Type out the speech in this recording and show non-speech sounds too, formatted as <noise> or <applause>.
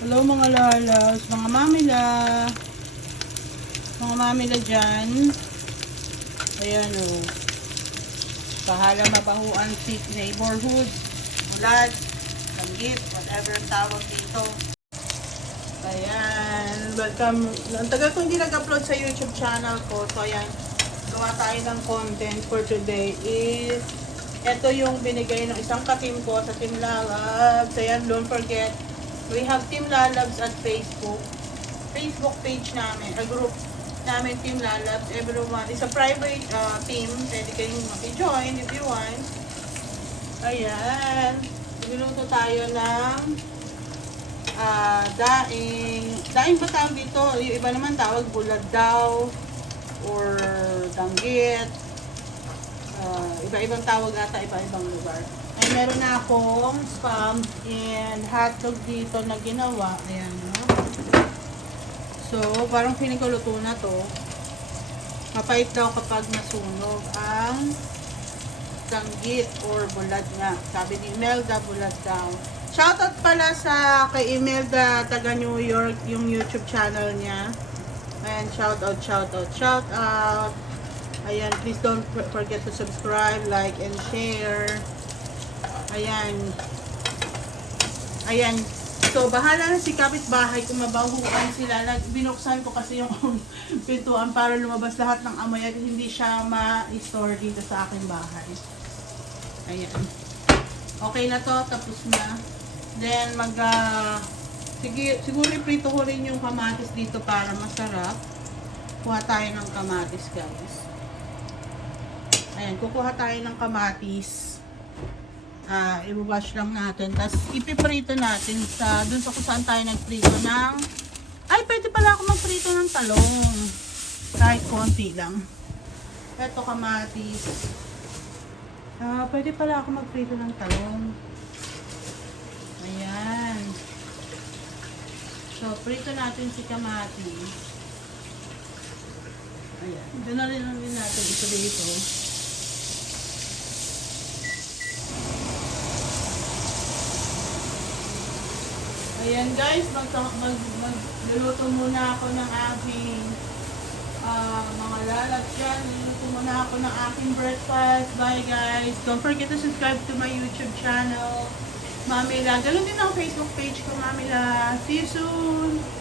Hello mga lalas, mga mamila. Mga mamila dyan. Ayan o. Oh. Pahala mabahuan si neighborhood. Ulat. Tanggit. Whatever tawag dito. Ayan. Welcome. Ang tagal ko hindi nag-upload sa YouTube channel ko. So ayan. Gawa tayo ng content for today is ito yung binigay ng isang ka-team ko sa Team Lalabs. Ayan, don't forget, we have Team Lalabs at Facebook. Facebook page namin, a group namin Team Lalabs. Everyone, it's a private uh, team. Pwede kayong mag-join if you want. Ayan. Nagluto tayo ng ah daing. Daing ba tawag dito? Yung iba naman tawag bulad daw or danggit. Ah, iba-ibang tawag ata, iba-ibang lugar. Ay, meron na akong spam and hotdog dito na ginawa. Ayan, no? So, parang feeling ko luto na to. Mapait daw kapag nasunog ang danggit or bulad nga. Sabi ni Imelda, bulad daw. Shoutout pala sa kay Imelda taga New York, yung YouTube channel niya. And shoutout, shoutout, shoutout. Ayan, please don't for- forget to subscribe, like, and share. Ayan. Ayan. So, bahala na si kapitbahay kung mabahuan sila. Binuksan ko kasi yung <laughs> pintuan para lumabas lahat ng amoy at hindi siya ma-store dito sa aking bahay. Ayan. Okay na to, tapos na. Then, mag, ah, sige, siguro iprito ko rin yung kamatis dito para masarap. Kuha tayo ng kamatis, guys. Ayan, kukuha tayo ng kamatis. Ah, i-wash lang natin. Tapos, ipiprito natin sa, dun sa kung saan tayo nagprito ng, ay, pwede pala ako magprito ng talong. Kahit konti lang. Ito kamatis. Ah, pwede pala ako magprito ng talong. Ayan. So, prito natin si kamatis. Ayan. Doon na rin natin ito dito. Ayan guys, mag, mag, magluluto muna ako ng aking ah, mga lalat dyan. Luluto muna ako ng aking breakfast. Bye guys. Don't forget to subscribe to my YouTube channel. Mamila. Ganun din ang Facebook page ko, Mamila. See you soon!